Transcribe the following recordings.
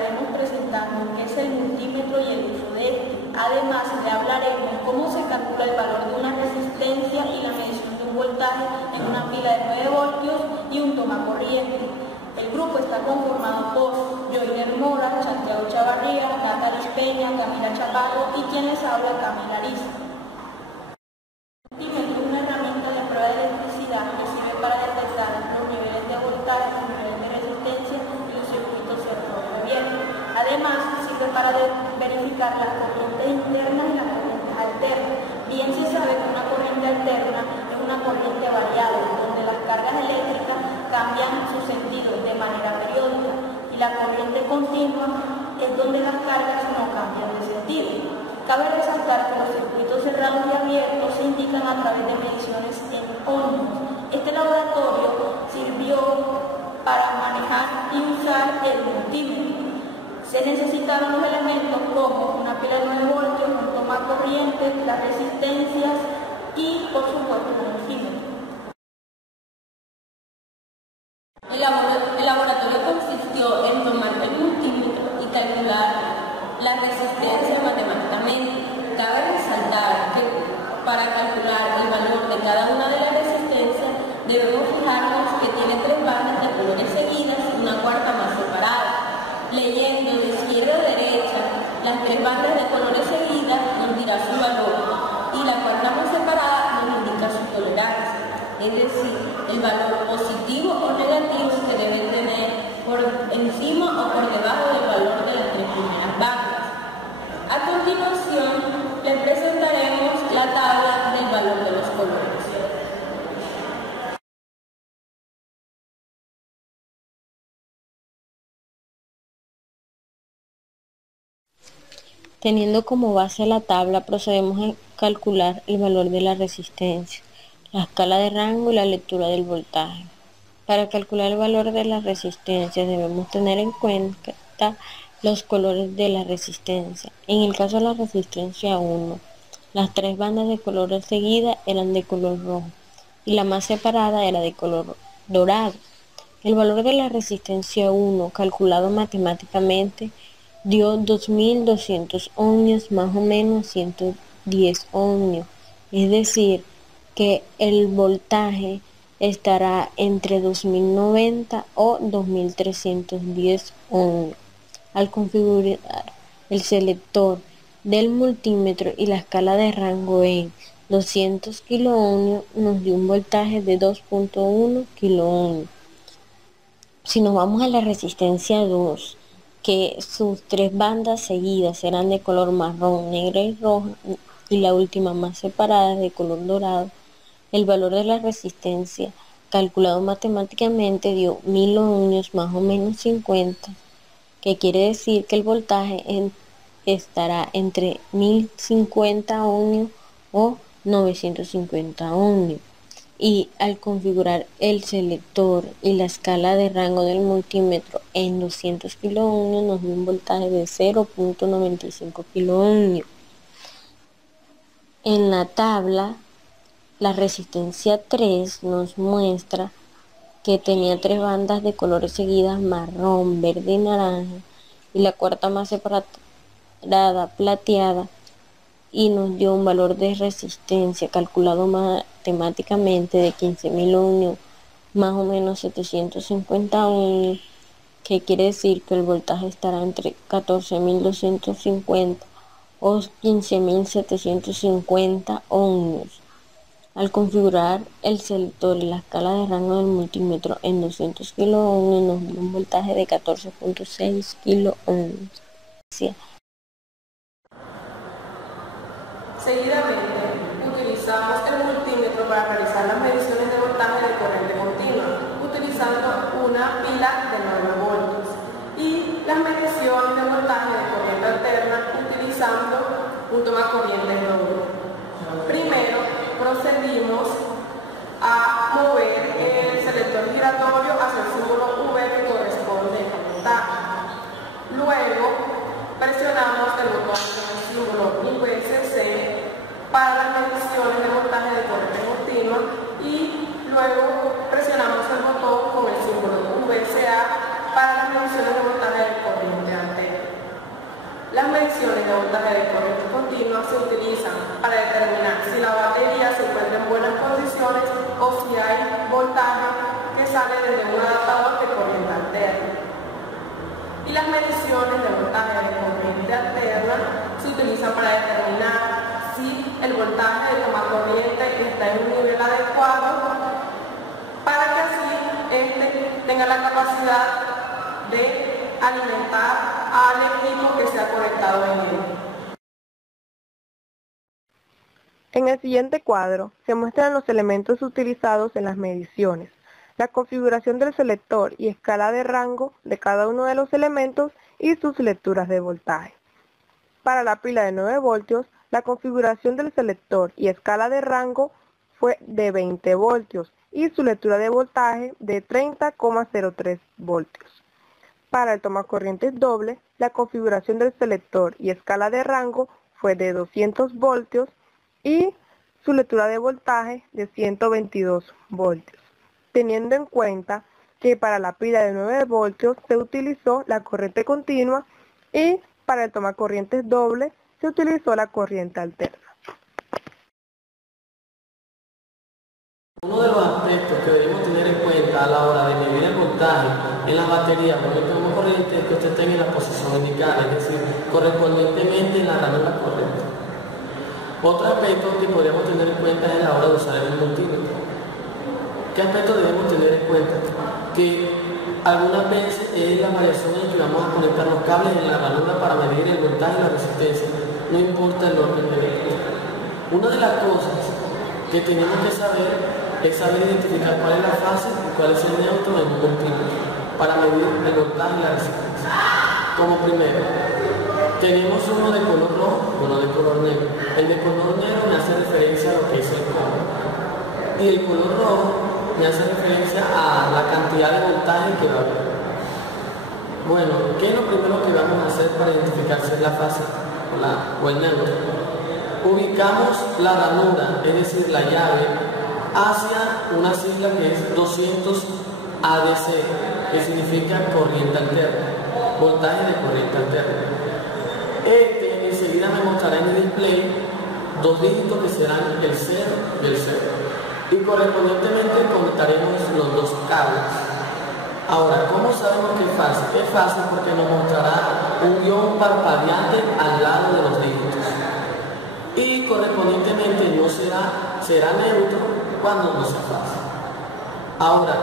estaremos presentando qué es el multímetro y el uso de este. Además, le hablaremos cómo se calcula el valor de una resistencia y la medición de un voltaje en una pila de 9 voltios y un tomacorriente. El grupo está conformado por Joiner Mora, Santiago Chavarría, Natalia Peña, Camila Chaparro y quien les habla, Camila Ariza. El multímetro es una herramienta de prueba de electricidad que sirve para detectar los niveles de voltaje, los niveles de resistencia y los circuitos cerrados y abiertos. Además, sirve para verificar las corrientes internas y las corrientes alternas. Bien se sabe que una corriente alterna es una corriente variable, donde las cargas eléctricas cambian su sentido de manera periódica, y la corriente continua es donde las cargas no cambian de sentido. Cabe resaltar que los circuitos cerrados y abiertos se indican a través de mediciones en ohmios. Este laboratorio sirvió para manejar y usar el multímetro. Se necesitaron los elementos como una pila de 9 voltios, un tomacorriente, las resistencias y, por supuesto, un multímetro. El laboratorio consistió en tomar el multímetro y calcular la resistencia matemáticamente. Cabe resaltar que para calcular el valor de cada una de las resistencias debemos fijarnos que tiene 3 bandas de colores seguidas y una cuarta más separada. Leyendo de izquierda a derecha las 3 bandas de colores seguidas nos dirá su valor y la cuarta más separada nos indica su tolerancia, es decir, el valor positivo o negativo que debe tener por encima o por debajo del valor de las 3 primeras bandas. A continuación, les presentaremos la tabla del valor de los colores. Teniendo como base la tabla, procedemos a calcular el valor de la resistencia, la escala de rango y la lectura del voltaje. Para calcular el valor de la resistencia debemos tener en cuenta los colores de la resistencia. En el caso de la resistencia 1, las 3 bandas de color seguida eran de color rojo y la más separada era de color dorado. El valor de la resistencia 1, calculado matemáticamente, dio 2200 ohmios, más o menos 110 ohmios, es decir, que el voltaje estará entre 2090 o 2310 ohmios. Al configurar el selector del multímetro y la escala de rango en 200 kiloohmios, nos dio un voltaje de 2.1 kiloohmios. Si nos vamos a la resistencia 2, que sus 3 bandas seguidas eran de color marrón, negra y roja, y la última más separada de color dorado, el valor de la resistencia calculado matemáticamente dio 1000 ohmios, más o menos 50, que quiere decir que el voltaje estará entre 1050 ohmios o 950 ohmios. Y al configurar el selector y la escala de rango del multímetro en 200 kiloohmios, nos dio un voltaje de 0.95 kiloohmios. En la tabla, la resistencia 3 nos muestra que tenía 3 bandas de colores seguidas marrón, verde y naranja, y la cuarta más separada plateada, y nos dio un valor de resistencia calculado matemáticamente de 15.000 ohmios, más o menos 750 ohmios, que quiere decir que el voltaje estará entre 14.250 o 15.750 ohmios. Al configurar el selector y la escala de rango del multímetro en 200 kiloohmios, nos dio un voltaje de 14.6 kiloohmios. Seguidamente, utilizamos el multímetro para realizar las mediciones de voltaje de corriente continua, utilizando una pila de 9 voltios, y las mediciones de voltaje de corriente alterna utilizando un tomacorriente rojo. Primero, procedimos a mover el selector giratorio hacia el símbolo V que corresponde al voltaje. Luego, presionamos el botón con el símbolo VCC para las mediciones de voltaje de corriente continua y luego presionamos el botón con el símbolo VCA para las mediciones de voltaje de corriente alterna. voltaje de corriente continua se utilizan para determinar si la batería se encuentra en buenas condiciones o si hay voltaje que sale desde un adaptador de corriente alterna. Y las mediciones de voltaje de corriente alterna se utilizan para determinar si el voltaje de toma corriente está en un nivel adecuado para que así tenga la capacidad de alimentar al equipo que se ha conectado en él. En el siguiente cuadro se muestran los elementos utilizados en las mediciones, la configuración del selector y escala de rango de cada uno de los elementos y sus lecturas de voltaje. Para la pila de 9 voltios, la configuración del selector y escala de rango fue de 20 voltios y su lectura de voltaje de 30,03 voltios. Para el tomacorrientes doble, la configuración del selector y escala de rango fue de 200 voltios y su lectura de voltaje de 122 voltios, teniendo en cuenta que para la pila de 9 voltios se utilizó la corriente continua y para el tomacorrientes doble se utilizó la corriente alterna. Uno de los aspectos que debemos tener en cuenta a la hora de medir el voltaje en las baterías por el tomacorriente es que usted tenga en la posición indicada, es decir, correspondientemente en la ranura correcta. Otro aspecto que podríamos tener en cuenta es a la hora de usar el multímetro. ¿Qué aspecto debemos tener en cuenta? Que algunas veces es la variación en que vamos a conectar los cables en la ranura para medir el voltaje y la resistencia, no importa el orden de esto. Una de las cosas que tenemos que saber es saber identificar cuál es la fase y cuál es el neutro en un multímetro para medir el voltaje y la resistencia. Como primero, tenemos uno de color rojo y uno de color negro. El de color negro me hace referencia a lo que es el cobre y el color rojo me hace referencia a la cantidad de voltaje que va a haber. Bueno, ¿qué es lo primero que vamos a hacer para identificar si es la fase o el neutro? Ubicamos la ranura, es decir, la llave, hacia una sigla que es 200 ADC, que significa corriente alterna, voltaje de corriente alterna. Enseguida me mostrará en el display dos dígitos que serán el 0 y el 0. Y correspondientemente conectaremos los dos cables. Ahora, ¿cómo sabemos que es fácil? Es fácil porque nos mostrará un guión parpadeante al lado de los dígitos. Y correspondientemente no será neutro cuando no sea fácil. Ahora,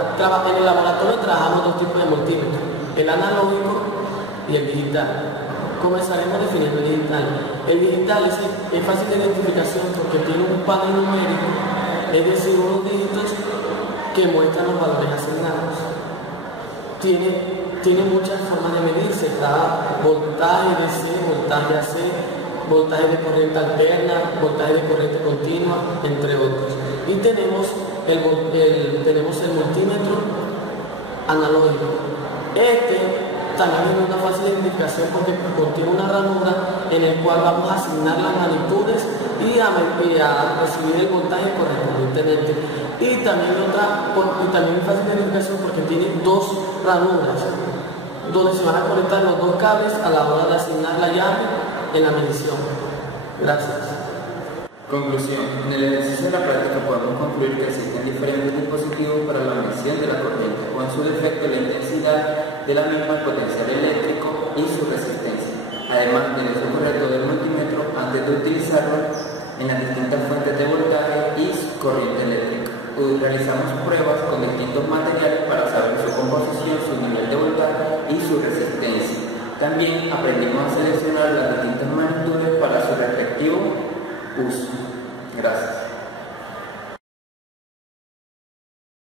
en el laboratorio trabajamos dos tipos de multímetros, el analógico y el digital. Comenzaremos definiendo el digital. El digital es fácil de identificación porque tiene un panel numérico, es decir, unos dígitos que muestran los valores asignados. Tiene muchas formas de medirse, está voltaje DC, voltaje AC, voltaje de corriente alterna, voltaje de corriente continua, entre otros. Y tenemos el multímetro analógico. También es una fácil identificación porque contiene una ranura en el cual vamos a asignar las magnitudes y a recibir el voltaje correspondientemente. Y también es fácil de identificación porque tiene dos ranuras donde se van a conectar los dos cables a la hora de asignar la llave en la medición. Gracias. Conclusión. En el ejercicio de la práctica podemos concluir que existen diferentes dispositivos para la medición de la corriente, o en su defecto la intensidad de la misma, el potencial eléctrico y su resistencia, además del uso correcto del multímetro antes de utilizarlo en las distintas fuentes de voltaje y corriente eléctrica. Realizamos pruebas con distintos materiales para saber su composición, su nivel de voltaje y su resistencia. También aprendimos a seleccionar las distintas magnitudes para su respectivo uso.